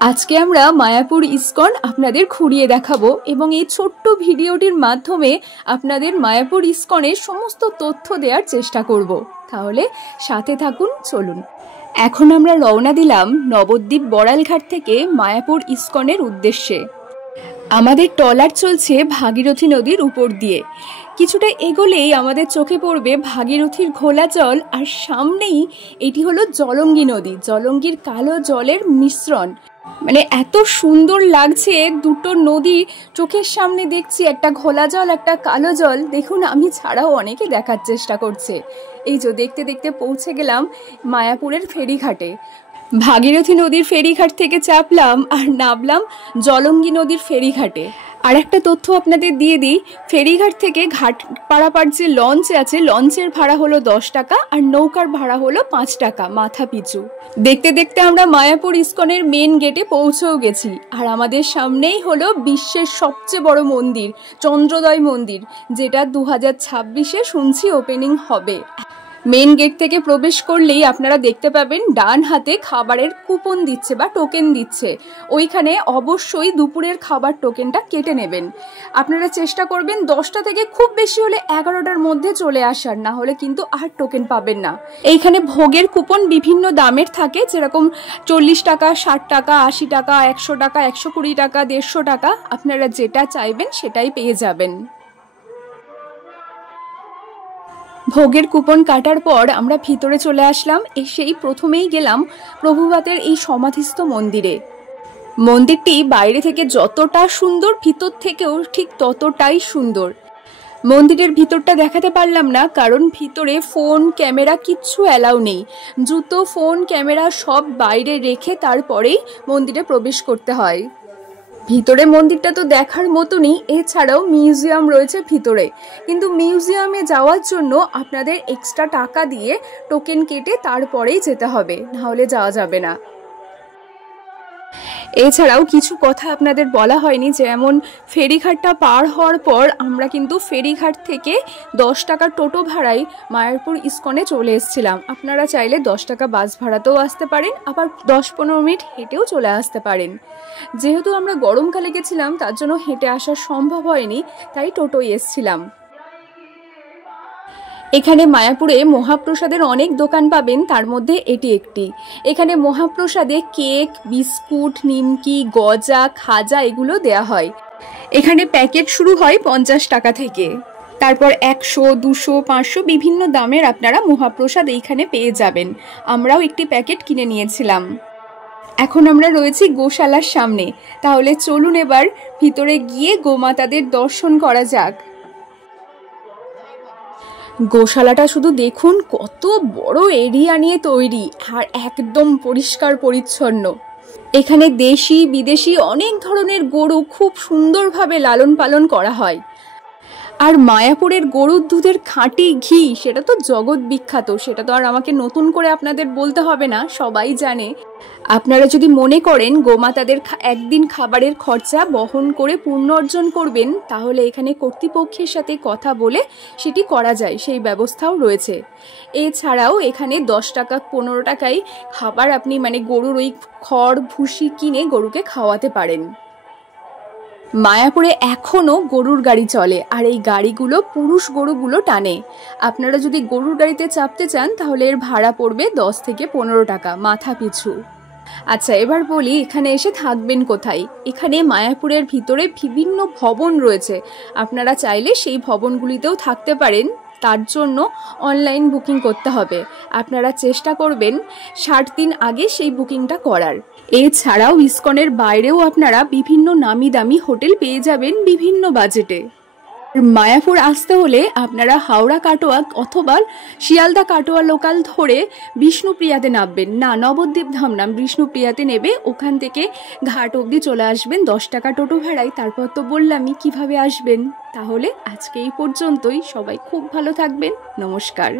আজকে আমরা মায়াপুর ইস্কন আপনাদের ঘুরিয়ে দেখাবো এবং এই ছোট্ট ভিডিওটির মাধ্যমে আপনাদের মায়াপুর ইস্কনের সমস্ত তথ্য দেওয়ার চেষ্টা করব। তাহলে সাথে থাকুন, চলুন। এখন আমরা রওনা দিলাম নবদ্বীপ বড়ালঘাট থেকে মায়াপুর ইস্কনের উদ্দেশ্যে। আমাদের ট্রলার চলছে ভাগীরথী নদীর উপর দিয়ে। কিছুটা এগোলেই আমাদের চোখে পড়বে ভাগীরথীর ঘোলা জল, আর সামনেই এটি হলো জলঙ্গি নদী। জলঙ্গির কালো জলের মিশ্রণ, মানে এত সুন্দর লাগছে দুটো নদী চোখের সামনে দেখছি, একটা ঘোলা জল একটা কালো জল। দেখুন, আমি ছাড়াও অনেকে দেখার চেষ্টা করছে। এই যে দেখতে দেখতে পৌঁছে গেলাম মায়াপুরের ফেরিঘাটে। ভাগীরথী নদীর ফেরিঘাট থেকে চাপলাম আর নামলাম জলঙ্গি নদীর ফেরিঘাটে। আর একটা তথ্য আপনাদের দিয়ে দিই, ফেরিঘাট থেকে ঘাট পারাপার যে লঞ্চ আছে, লঞ্চের ভাড়া হলো 10 টাকা আর নৌকার ভাড়া হলো 5 টাকা মাথা পিছু। দেখতে দেখতে আমরা মায়াপুর ইস্কনের মেন গেটে পৌঁছেও গেছি। আর আমাদের সামনেই হলো বিশ্বের সবচেয়ে বড় মন্দির, চন্দ্রোদয় মন্দির, যেটা 2026-এ শুনছি ওপেনিং হবে। মেন গেট থেকে প্রবেশ করলেই আপনারা দেখতে পাবেন ডান হাতে খাবারের কুপন দিচ্ছে বা টোকেন দিচ্ছে। ওইখানে অবশ্যই দুপুরের খাবার টোকেনটা কেটে নেবেন। আপনারা চেষ্টা করবেন 10টা থেকে খুব বেশি হলে 11টার মধ্যে চলে আসার, না হলে কিন্তু আর টোকেন পাবেন না। এইখানে ভোগের কুপন বিভিন্ন দামের থাকে, যেরকম 40 টাকা, 60 টাকা, 80 টাকা, 100 টাকা, 120 টাকা, 150 টাকা। আপনারা যেটা চাইবেন সেটাই পেয়ে যাবেন। ভোগের কুপন কাটার পর আমরা ভিতরে চলে আসলাম। এসেই প্রথমেই গেলাম প্রভুপাদের এই সমাধিস্থ মন্দিরে। মন্দিরটি বাইরে থেকে যতটা সুন্দর, ভিতর থেকেও ঠিক ততটাই সুন্দর। মন্দিরের ভিতরটা দেখাতে পারলাম না, কারণ ভিতরে ফোন ক্যামেরা কিচ্ছু অ্যালাউ নেই। জুতো, ফোন, ক্যামেরা সব বাইরে রেখে তারপরেই মন্দিরে প্রবেশ করতে হয়। ভিতরে মন্দিরটা তো দেখার মতনই, এছাড়াও মিউজিয়াম রয়েছে ভিতরে, কিন্তু মিউজিয়ামে যাওয়ার জন্য আপনাদের এক্সট্রা টাকা দিয়ে টোকেন কেটে তারপরেই যেতে হবে, নাহলে যাওয়া যাবে না। এছাড়াও কিছু কথা আপনাদের বলা হয়নি, যেমন ফেরিঘাটটা পার হওয়ার পর আমরা কিন্তু ফেরিঘাট থেকে 10 টাকা টোটো ভাড়ায় মায়াপুর ইস্কনে চলে এসেছিলাম। আপনারা চাইলে 10 টাকা বাস ভাড়াতেও আসতে পারেন, আবার 10-15 মিনিট হেঁটেও চলে আসতে পারেন। যেহেতু আমরা গরমকালে গেছিলাম, তার জন্য হেঁটে আসা সম্ভব হয়নি, তাই টোটোয় এসেছিলাম। এখানে মায়াপুরে মহাপ্রসাদের অনেক দোকান পাবেন, তার মধ্যে এটি একটি। এখানে মহাপ্রসাদে কেক, বিস্কুট, নিমকি, গজা, খাজা এগুলো দেয়া হয়। এখানে প্যাকেট শুরু হয় 50 টাকা থেকে, তারপর 100, 200, 500 বিভিন্ন দামের আপনারা মহাপ্রসাদ এইখানে পেয়ে যাবেন। আমরাও একটি প্যাকেট কিনে নিয়েছিলাম। এখন আমরা রয়েছি গোশালার সামনে। তাহলে চলুন এবার ভিতরে গিয়ে গোমাতাদের দর্শন করা যাক। গোশালাটা শুধু দেখুন, কত বড় এরিয়া নিয়ে তৈরি, আর একদম পরিষ্কার পরিচ্ছন্ন। এখানে দেশি বিদেশি অনেক ধরনের গরু খুব সুন্দরভাবে লালন পালন করা হয়। আর মায়াপুরের গরুর দুধের খাঁটি ঘি, সেটা তো জগৎ বিখ্যাত, সেটা তো আর আমাকে নতুন করে আপনাদের বলতে হবে না, সবাই জানে। আপনারা যদি মনে করেন গোমাতাদের একদিন খাবারের খরচা বহন করে পুণ্য অর্জন করবেন, তাহলে এখানে কর্তৃপক্ষের সাথে কথা বলে সেটি করা যায়, সেই ব্যবস্থাও রয়েছে। এছাড়াও এখানে 10 টাকা 15 টাকায় খাবার আপনি গরুর ওই খড় ভুসি কিনে গরুকে খাওয়াতে পারেন। মায়াপুরে এখনও গরুর গাড়ি চলে, আর এই গাড়িগুলো পুরুষ গরুগুলো টানে। আপনারা যদি গরুর গাড়িতে চাপতে চান, তাহলে এর ভাড়া পড়বে 10 থেকে 15 টাকা মাথা পিছু। আচ্ছা, এবার বলি এখানে এসে থাকবেন কোথায়। এখানে মায়াপুরের ভিতরে বিভিন্ন ভবন রয়েছে, আপনারা চাইলে সেই ভবনগুলিতেও থাকতে পারেন। তার জন্য অনলাইন বুকিং করতে হবে। আপনারা চেষ্টা করবেন 60 দিন আগে সেই বুকিংটা করার। এছাড়াও ইস্কনের বাইরেও আপনারা বিভিন্ন নামি দামি হোটেল পেয়ে যাবেন বিভিন্ন বাজেটে। মায়াপুর আসতে হলে আপনারা হাওড়া কাটোয়া অথবা শিয়ালদা কাটোয়া লোকাল ধরে বিষ্ণুপ্রিয়াতে নামবেন, না নবদ্বীপ ধাম নাম বিষ্ণুপ্রিয়াতে নেবে। ওখান থেকে ঘাট অবধি চলে আসবেন 10 টাকা টোটো ভাড়ায়। তারপর তো বললামই কিভাবে আসবেন। তাহলে আজকে এই পর্যন্তই। সবাই খুব ভালো থাকবেন। নমস্কার।